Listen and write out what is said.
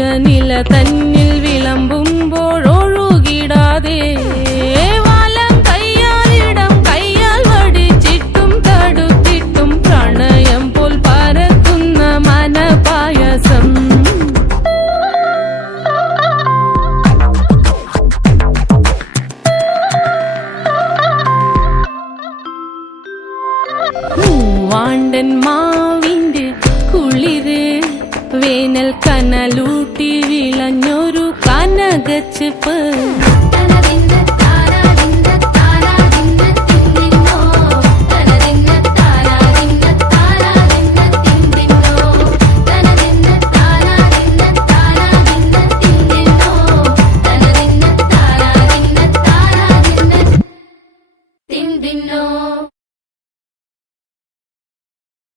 ഉച്ചനില തന്നിൽ വിളമ്പുമ്പോഴൊഴുകിടാതെ വലം കയ്യാലിടം കയ്യാൽ വടിച്ചിട്ടും തടുത്തിട്ടും പ്രണയം പോൽ പരക്കുന്ന മനപായസം. മൂവാണ്ടൻ മാവിന്റെ കുളിര് വേനൽ കനലൂട്ടി വിളഞ്ഞൊരു കനകച്ചെപ്പ്.